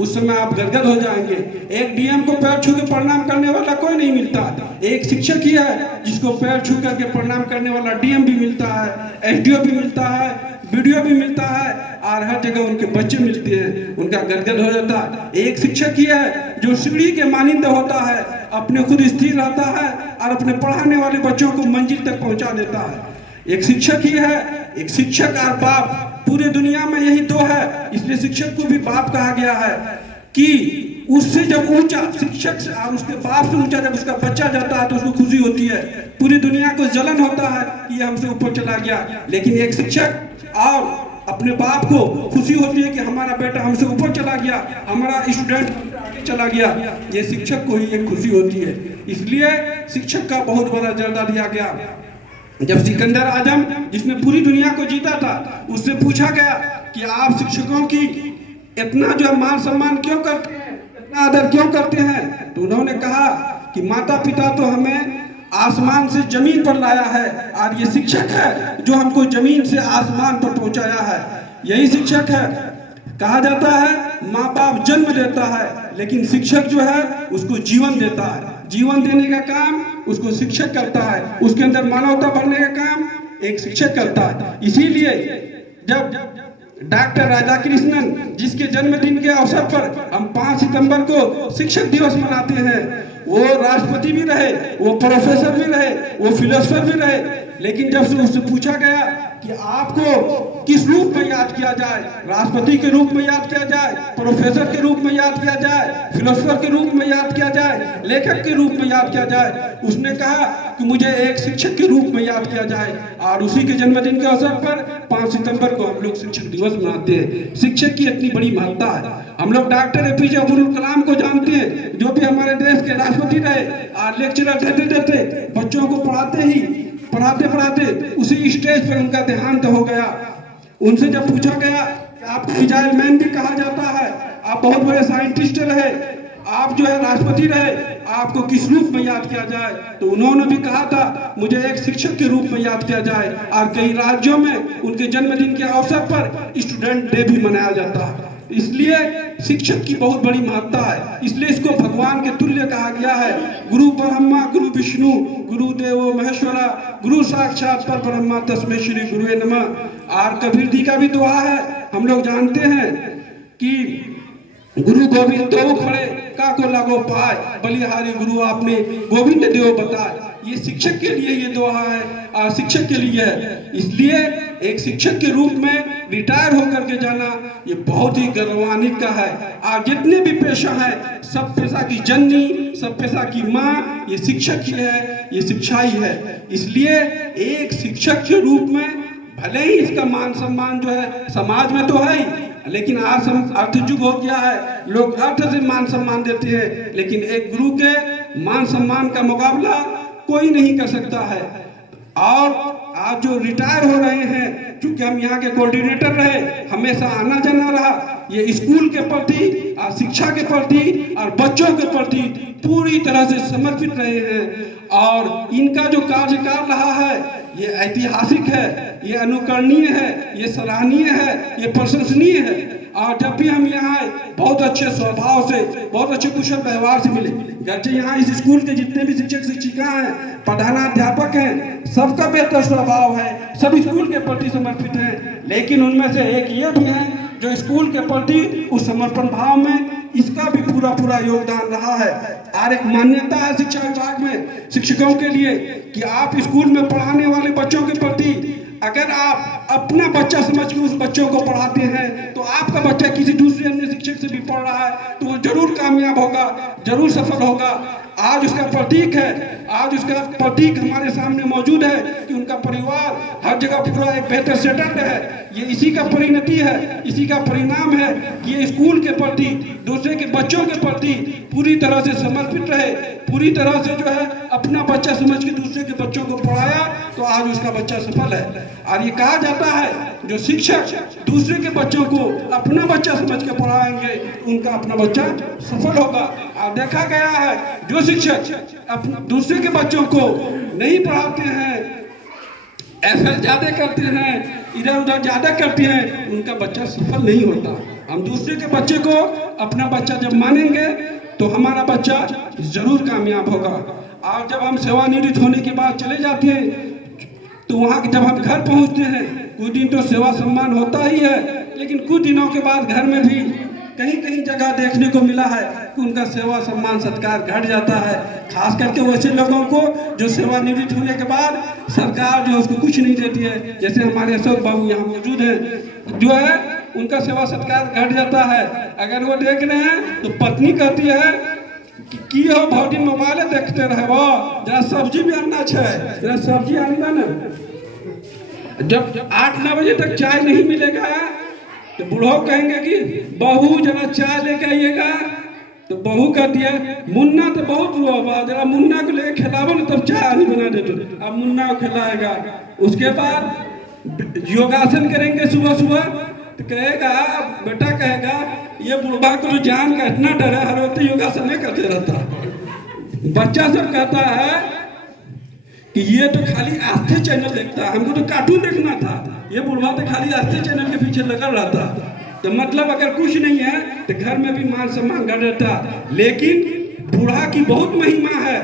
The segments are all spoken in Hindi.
उस समय आप गदगद हो जाएंगे। एक डीएम को पैर छू के प्रणाम करने वाला कोई नहीं मिलता, एक शिक्षक ही है जिसको पैर छू करके प्रणाम करने वाला डीएम भी मिलता है, एसडीओ भी मिलता है, बीडीओ भी मिलता है, और हर जगह उनके बच्चे मिलते हैं, उनका गदगद हो जाता है। एक शिक्षक ही है जो सीढ़ी के मानिंदा होता है, अपने खुद स्थिर रहता है और अपने पढ़ाने वाले बच्चों को मंजिल तक पहुंचा देता है। एक शिक्षक ही है, एक शिक्षक और बाप, पूरे दुनिया में यही दो है, इसलिए शिक्षक को भी बाप कहा गया है कि उससे जब ऊंचा शिक्षक से और उसके बाप से ऊंचा जब उसका बच्चा जाता है तो उसको खुशी होती है। पूरी दुनिया को जलन होता है कि ये हमसे ऊपर चला गया, लेकिन एक शिक्षक और अपने बाप को खुशी होती है कि हमारा बेटा हमसे ऊपर चला गया, हमारा स्टूडेंट आगे चला गया, ये शिक्षक को ही एक खुशी होती है। इसलिए शिक्षक का बहुत बड़ा दर्जा दिया गया। जब सिकंदर आजम जिसने पूरी दुनिया को जीता था, उससे पूछा गया कि आप शिक्षकों की इतना जो मान सम्मान क्यों करते हैं, इतना आदर क्यों करते हैं, तो उन्होंने कहा कि माता पिता तो हमें आसमान से जमीन पर लाया है और ये शिक्षक है जो हमको जमीन से आसमान पर पहुंचाया है। यही शिक्षक है। कहा जाता है माँ बाप जन्म देता है, लेकिन शिक्षक जो है उसको जीवन देता है। जीवन देने का काम उसको शिक्षक करता है, उसके अंदर मानवता भरने का काम एक शिक्षक करता है। इसीलिए जब डॉक्टर राधा कृष्णन जिसके जन्मदिन के अवसर पर हम 5 सितंबर को शिक्षक दिवस मनाते हैं, वो राष्ट्रपति भी रहे, वो प्रोफेसर भी रहे, वो फिलोसोफर भी रहे, लेकिन जब से उससे पूछा गया कि आपको किस रूप में याद किया जाए, राष्ट्रपति के रूप में याद किया जाए, प्रोफेसर के रूप में याद किया जाए, फिलोसोफर के रूप में याद किया जाए, लेखक के रूप में याद किया जाए, उसने कहा कि मुझे एक शिक्षक के रूप में याद किया जाए। और उसी के जन्मदिन के अवसर पर 5 सितंबर को हम लोग शिक्षक दिवस मनाते हैं। शिक्षक की इतनी बड़ी महत्ता है। हम लोग डॉक्टर एपीजे अब्दुल कलाम को जानते हैं, जो भी हमारे देश के राष्ट्रपति रहे और लेक्चरर देते बच्चों को पढ़ाते उसी स्टेज पर उनका देहांत हो गया। उनसे जब पूछा गया कि आपको मिसाइल मैन भी कहा जाता है, आप बहुत बड़े साइंटिस्ट रहे, आप जो है राष्ट्रपति रहे, आपको किस रूप में याद किया जाए, तो उन्होंने भी कहा था मुझे एक शिक्षक के रूप में याद किया जाए। और कई राज्यों में उनके जन्मदिन के अवसर पर स्टूडेंट डे भी मनाया जाता है। इसलिए शिक्षक की बहुत बड़ी महत्ता है, इसलिए इसको भगवान के तुल्य कहा गया है। गुरु ब्रह्मा गुरु विष्णु गुरु देवो महेश्वरा गुरु साक्षात पर ब्रह्मा तस्मै श्री गुरुवे नमः। और कबीर जी का भी दुआ है, हम लोग जानते हैं कि गुरु गोविंद देव खड़े का को लागो पाए, बलिहारी गुरु आपने गोविंद देव बताए। ये शिक्षक के लिए ये दुआ है और शिक्षक के लिए है। इसलिए एक शिक्षक के रूप में रिटायर होकर के जाना ये बहुत ही गौरवान्वित का है। और जितने भी पेशा है, सब पेशा की जननी, सब पेशा की माँ, ये शिक्षक ही है, ये शिक्षा ही है। इसलिए एक शिक्षक के रूप में भले ही इसका मान सम्मान जो है समाज में तो है ही, लेकिन आज अर्थ युग हो गया है, लोग अर्थ से मान सम्मान देते हैं, लेकिन एक गुरु के मान सम्मान का मुकाबला कोई नहीं कर सकता है। और आज जो रिटायर हो रहे हैं, क्योंकि हम यहाँ के कोऑर्डिनेटर रहे, हमेशा आना जाना रहा, ये स्कूल के प्रति और शिक्षा के प्रति और बच्चों के प्रति पूरी तरह से समर्पित रहे हैं। और इनका जो कार्यकाल रहा है ये ऐतिहासिक है, ये अनुकरणीय है, ये सराहनीय है, ये प्रशंसनीय है। और जब भी हम यहाँ आए बहुत अच्छे स्वभाव से, बहुत अच्छे कुशल व्यवहार से मिले। गर्चे यहाँ इस स्कूल के जितने भी शिक्षक शिक्षिका हैं, प्रधानाध्यापक हैं, सबका बेहतर स्वभाव है, सब स्कूल के प्रति समर्पित हैं। लेकिन उनमें से एक ये भी है जो स्कूल के प्रति उस समर्पण भाव में इसका भी पूरा योगदान रहा है। और एक मान्यता है शिक्षा विभाग में शिक्षकों के लिए कि आप स्कूल में पढ़ाने वाले बच्चों के प्रति अगर आप अपना बच्चा समझ के उस बच्चों को पढ़ाते हैं, तो आपका बच्चा किसी दूसरे अन्य शिक्षक से भी पढ़ रहा है तो वो जरूर कामयाब होगा, जरूर सफल होगा। आज उसका प्रतीक है, आज उसका प्रतीक हमारे सामने मौजूद है कि उनका परिवार हर जगह पूरा एक बेहतर सेटल्ड है। ये इसी का परिणति है, इसी का परिणाम है कि ये स्कूल के प्रति, दूसरे के बच्चों के प्रति पूरी तरह से समर्पित रहे, पूरी तरह से जो है अपना बच्चा समझ के दूसरे के बच्चों को पढ़ाया, तो आज उसका बच्चा सफल है। और ये कहा जाता है जो शिक्षक दूसरे के बच्चों को अपना बच्चा समझ के पढ़ाएंगे, उनका अपना बच्चा सफल होगा। और देखा गया है जो शिक्षक दूसरे के बच्चों को नहीं पढ़ाते हैं, ऐसा ज्यादा करते हैं, इधर उधर ज्यादा करते हैं, उनका बच्चा सफल नहीं होता। हम दूसरे के बच्चे को अपना बच्चा जब मानेंगे तो हमारा बच्चा जरूर कामयाब होगा। और जब हम सेवानिवृत्त होने के बाद चले जाते हैं तो वहाँ जब हम घर पहुँचते हैं, कुछ दिन तो सेवा सम्मान होता ही है, लेकिन कुछ दिनों के बाद घर में भी कहीं कहीं जगह देखने को मिला है कि उनका सेवा सम्मान सत्कार घट जाता है। खास करके वैसे लोगों को जो सेवानिवृत्त होने के बाद सरकार जो उसको कुछ नहीं देती है, जैसे हमारे अशोक बाबू यहाँ मौजूद हैं, जो है उनका सेवा सत्कार घट जाता है। अगर वो देख रहे हैं तो पत्नी कहती है कि हो भौजी मोबाइल देखते रहे, वो जरा सब्जी भी आना है, जरा सब्जी आना ना। जब 8-9 बजे तक चाय नहीं मिलेगा तो बूढ़ो कहेंगे कि बहू जरा चाय लेके आइएगा, तो बहू कहती है मुन्ना तो बहुत हुआ, जरा मुन्ना को लेके खिलाओ ना, तब चाय नहीं बना देते। अब मुन्ना को खिलाएगा, उसके बाद योगासन करेंगे सुबह सुबह, तो कहेगा बेटा, कहेगा ये बुढ़वा को तो जान का इतना डर है, हर वक्त योगासन नहीं करते रहता। बच्चा सब कहता है कि ये तो खाली आस्थे चैनल देखता है, हमको तो कार्टून देखना था, ये बुढ़वा तो खाली आस्थे चैनल के पीछे लगा रहता। तो मतलब अगर कुछ नहीं है तो घर में भी मान सम्मान घट रहता। लेकिन बूढ़ा की बहुत महिमा है,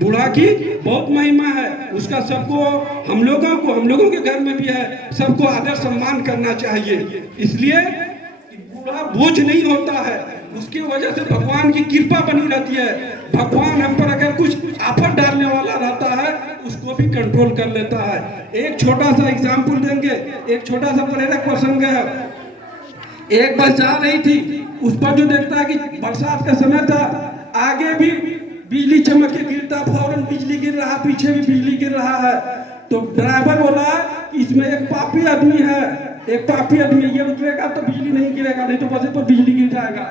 बूढ़ा की बहुत महिमा है, उसका सबको हम लोगों के घर में भी है, सबको आदर सम्मान करना चाहिए। इसलिए बूढ़ा बोझ नहीं होता है, उसकी वजह से भगवान की कृपा बनी रहती है। भगवान हम पर अगर कुछ आफत डालने वाला रहता है उसको भी कंट्रोल कर लेता है। एक छोटा सा एग्जाम्पल देंगे, एक छोटा सा प्रेरक प्रसंग है। एक बस जा रही थी, उस पर जो देखता है कि बरसात का समय था, आगे भी बिजली चमक के गिरता, फौरन बिजली गिर रहा, पीछे भी बिजली गिर रहा है। तो ड्राइवर बोला कि इसमें एक पापी आदमी है, एक पापी आदमी, ये उतरेगा तो बिजली नहीं गिरेगा, नहीं तो बस पर बिजली गिर जाएगा।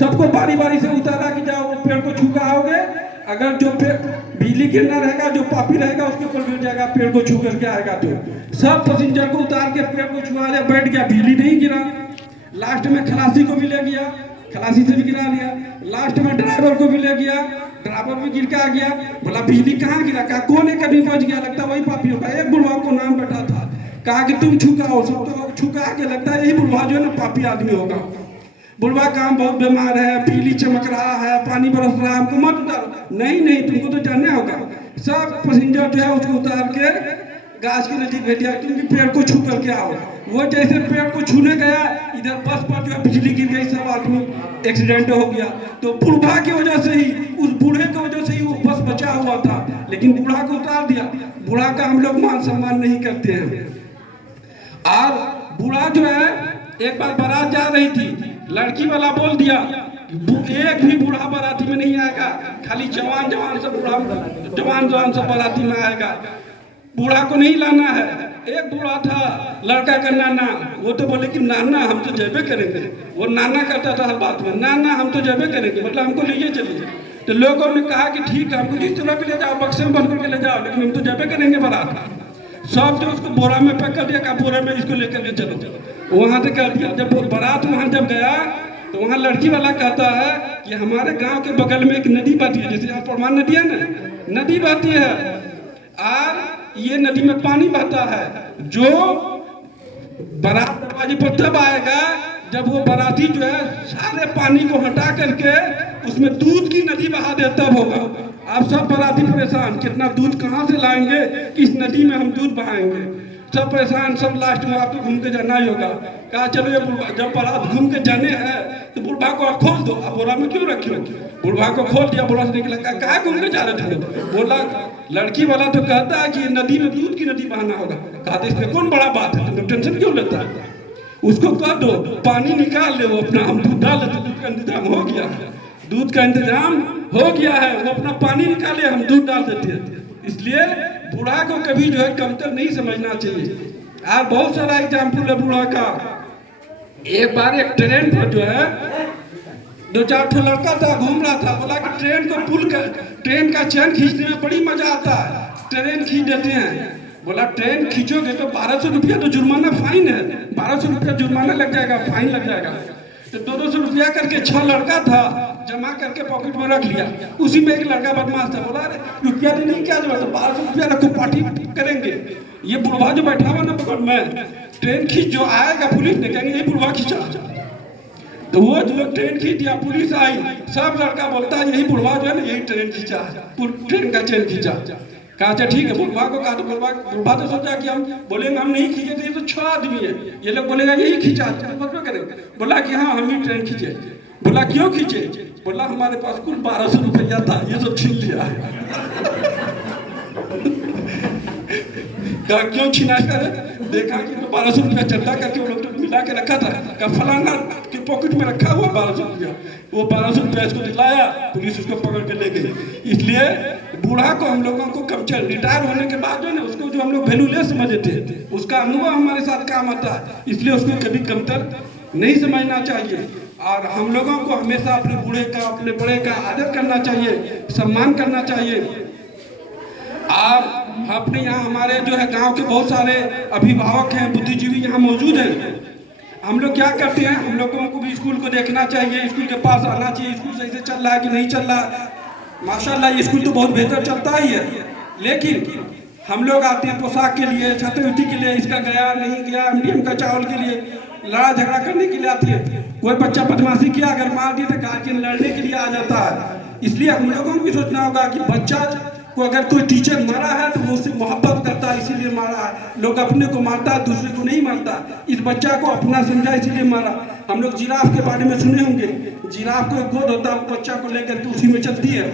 सबको बारी बारी से उतारा कि जाओ पेड़ को छू के आओगे, अगर जो पेड़ बिजली गिरना रहेगा, जो पापी रहेगा उसके ऊपर गिर जाएगा, पेड़ को छू करके आएगा। तो सब पैसेंजर को उतार के पेड़ को छुआ लिया, बैठ गया, बिजली नहीं गिरा। लास्ट में खलासी को भी ले गया, खलासी से भी गिरा लिया। लास्ट में ड्राइवर को भी ले गया, ड्राइवर भी गिर के आ गया। बोला बिजली कहाँ गिरा? कहा कौन एक आदमी बच गया, लगता वही पापी होगा। एक बुढ़वा को नाम बैठा था, कहा कि तुम छुका हो, सब तो छुका के लगता है यही बुढ़वा जो है ना पापी आदमी होगा। बुढ़वा काम बहुत बीमार है, बिजली चमक रहा है, पानी बरस रहा है, हमको मत उतारो। नहीं नहीं, तुमको तो जानना होगा। सब पैसेंजर जो है उसको उतार के गाछ के नजदीक भेज दिया, तुम भी पेड़ को छू करके आओ। वो जैसे पेड़ को छूने गया, इधर बस पर जो है बिजली गिर गई, सब आदमी एक्सीडेंट हो गया। तो बुढ़वा की वजह से ही, उस बूढ़े की वजह से ही वो बस बचा हुआ था, लेकिन बूढ़ा को उतार दिया। बूढ़ा का हम लोग मान सम्मान नहीं करते हैं। और बूढ़ा जो है, एक बार बारात जा रही थी, लड़की वाला बोल दिया एक भी बूढ़ा बाराती में नहीं आएगा, खाली जवान जवान सब बाराती में आएगा, बूढ़ा को नहीं लाना है। एक बूढ़ा था, लड़का का नाना, वो तो बोले कि नाना हम तो जेबे करेंगे। वो नाना करता था हर बात में, नाना हम तो जेबे करेंगे, मतलब हमको ले चलिए। तो लोगों ने कहा कि ठीक है, हमको जिस तरह भी ले जाओ, बक्से में बंद करके ले जाओ, लेकिन हम तो जेबे करेंगे बारात। सब जो उसको बोरा में पैक कर दिया, कहा बोरा में इसको लेकर के चलो। वहाँ से कर दिया। जब बारात वहाँ जब गया तो वहाँ लड़की वाला कहता है कि हमारे गांव के बगल में एक नदी बहती है, जैसे यहाँ परमान नदी है ना, नदी बहती है, और ये नदी में पानी बहता है। जो बारात दरवाजे पर तब आएगा जब वो बाराती जो है सारे पानी को हटा करके उसमें दूध की नदी बहा दे, तब होगा। आप सब बाराती परेशान, कितना दूध कहाँ से लाएंगे, किस नदी में हम दूध बहाएंगे, सब परेशान। सब लास्ट में आपको घूम के जाना ही होगा। कहा चलो ये जब बारात घूम के जाने हैं तो बुढ़वा को आप खोल दो। अब बोरा में क्यों रखे हो? बुढ़वा को खोल दिया, बोरा से निकला। कहा घूम के जा रहे थे? बोला लड़की वाला तो कहता है कि नदी में दूध की नदी बहाना होगा। कहा इसमें कौन बड़ा बात है, तुम टेंशन क्यों लेता है? उसको कह दो पानी निकाल ले, वो अपना हम दूध डाल देते, दूध का इंतजाम हो गया, दूध का इंतजाम हो गया है, वो अपना पानी निकाले, हम दूध डाल देते हैं। इसलिए बूढ़ा को कभी जो है कमतर नहीं समझना चाहिए। और बहुत सारा एग्जाम्पल है बूढ़ा का। एक बार एक ट्रेन पर जो है 2-4 लड़का था, घूम रहा था, बोला कि ट्रेन का चैन खींचने में बड़ी मजा आता है, ट्रेन खींच देते हैं। बोला ट्रेन खींचोगे तो 1200 रुपया तो जुर्माना फाइन है, 1200 रुपया जुर्माना लग जाएगा, फाइन लग जाएगा। तो 200 रुपया करके 6 लड़का था, जमा करके पॉकेट में रख लिया। उसी में एक लड़का बदमाश था, बोला अरे रुपया देने की क्या जरूरत है, 1200 रुपया रखो, पार्टी करेंगे। ये बुढ़वा जो बैठा हुआ ना पकड़ में, ट्रेन खींच जो आएगा पुलिस ने कहेंगे ये बुढ़वा खींचा। तो वो जो लोग ट्रेन खींच दिया, पुलिस आई, सब लड़का बोलता है यही बुढ़वा जो है ना यही ट्रेन खींचा, ट्रेन का चेन खींचा। कहा अच्छा ठीक है, बुढ़वा को कहा, तो बुढ़वा तो सोचा कि हम बोलेंगे हम नहीं खींचे, तो ये तो 6 आदमी है, ये लोग बोलेगा यही खींचा, तो करेंगे। बोला कि हाँ हम ही ट्रेन खींचे। बोला क्यों खींचे? बोला हमारे पास कुल 1200 रुपया था, ये तो छीन लिया। कहा क्यों छीना कर? देखा कि 1200 रुपया चंदा करके वो लोग मिला के रखा था, कहा फलाना के पॉकेट में रखा हुआ 1200 रुपया। वो 1200 रुपया इसको दिलाया, पुलिस उसको पकड़ के ले गई। इसलिए बूढ़ा को हम लोगों को कम रिटायर होने के बाद जो ना उसको जो हम लोग वैल्यूलेस समझते थे, उसका अनुभव हमारे साथ काम आता है, इसलिए उसको कभी कमतर नहीं समझना चाहिए। और हम लोगों को हमेशा अपने बूढ़े का, अपने बड़े का आदर करना चाहिए, सम्मान करना चाहिए। और अपने यहाँ हमारे जो है गांव के बहुत सारे अभिभावक हैं, बुद्धिजीवी यहाँ मौजूद हैं। हम लोग क्या करते हैं, हम लोगों को भी स्कूल को देखना चाहिए, स्कूल के पास आना चाहिए, स्कूल सही से चल रहा है कि नहीं चल रहा है। माशाल्लाह ये स्कूल तो बहुत बेहतर चलता ही है, लेकिन हम लोग आते हैं पोशाक के लिए, छात्रवृत्ति के लिए, इसका गया नहीं गया, एमडीएम का चावल के लिए, लड़ा झगड़ा करने के लिए आती है। कोई बच्चा बदमाशी किया, अगर मार दिया तो गार्जियन लड़ने के लिए आ जाता है। इसलिए हम लोगों को भी सोचना होगा कि बच्चा को अगर कोई टीचर मारा है तो वो उससे मोहब्बत करता है इसीलिए मारा है। लोग अपने को मारता है, दूसरे को नहीं मारता। इस बच्चा को अपना समझा इसीलिए मारा। हम लोग जिराफ के बारे में सुने होंगे, जिराफ को एक गोद होता है, बच्चा को लेकर के उसी में चलती है।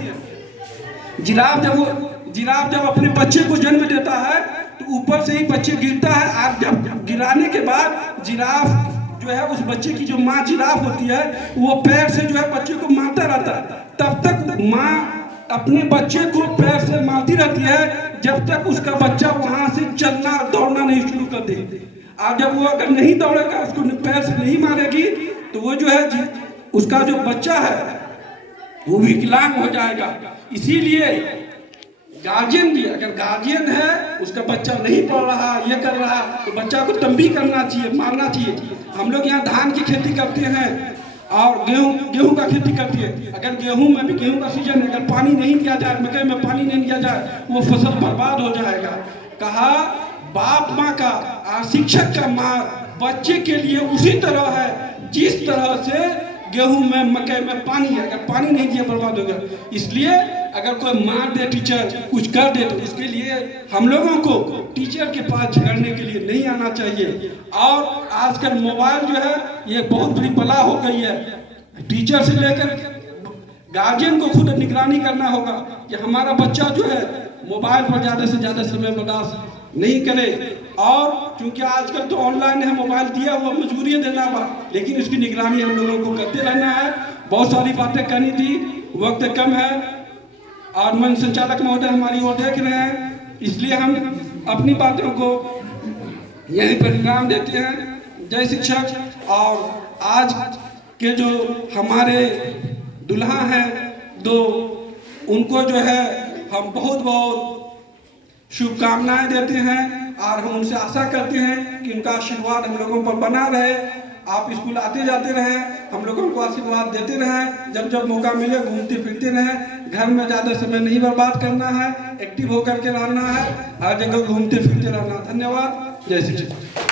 जिराफ जब अपने बच्चे को जन्म देता है तो ऊपर से ही बच्चे गिरता है, और जब गिराने के बाद जिराफ जो है उस बच्चे की जो माँ जिराफ होती है वो पैर से जो है बच्चे को मारता रहता है। तब तक माँ अपने बच्चे को पैर से मारती रहती है जब तक उसका बच्चा वहां से चलना दौड़ना नहीं शुरू कर दे। और जब वो अगर नहीं दौड़ेगा, उसको पैर से नहीं मारेगी, तो वो जो है उसका जो बच्चा है वो विकलांग हो जाएगा। इसीलिए गार्जियन भी, अगर गार्जियन है उसका बच्चा नहीं पढ़ रहा, ये कर रहा, तो बच्चा को तंबी करना चाहिए, मारना चाहिए। हम लोग यहाँ धान की खेती करते हैं और गेहूं का खेती करती है। अगर गेहूं में भी, गेहूं का सीजन है, अगर पानी नहीं दिया जाए, मकई में पानी नहीं दिया जाए, वो फसल बर्बाद हो जाएगा। कहा बाप माँ का और शिक्षक का माँ बच्चे के लिए उसी तरह है जिस तरह से गेहूं में, मकई में पानी है, अगर पानी नहीं दिया बर्बाद होगा। इसलिए अगर कोई मार दे, टीचर कुछ कर दे, तो उसके लिए हम लोगों को टीचर के पास झगड़ने के लिए नहीं आना चाहिए। और आजकल मोबाइल जो है ये बहुत बड़ी बला हो गई है। टीचर से लेकर गार्जियन को खुद निगरानी करना होगा कि हमारा बच्चा जो है मोबाइल पर ज़्यादा से ज़्यादा समय बर्दाश्त नहीं करे। और क्योंकि आजकल तो ऑनलाइन है, मोबाइल दिया हुआ मजबूरी है देना हुआ, लेकिन उसकी निगरानी हम लोगों को करते रहना है। बहुत सारी बातें करनी थी, वक्त कम है और मन संचालक महोदय हमारी ओर देख रहे हैं, इसलिए हम अपनी बातों को यहीं पर विराम देते हैं। जय शिक्षक। और आज के जो हमारे दुल्हा हैं दो, उनको जो है हम बहुत बहुत शुभकामनाएं देते हैं और हम उनसे आशा करते हैं कि उनका आशीर्वाद हम लोगों पर बना रहे। आप स्कूल आते जाते रहें, हम लोगों को आशीर्वाद देते रहें, जब जब मौका मिले घूमते फिरते रहें। घर में ज़्यादा समय नहीं बर्बाद करना है, एक्टिव होकर के रहना है, हर जगह घूमते फिरते रहना। धन्यवाद। जय श्री कृष्ण।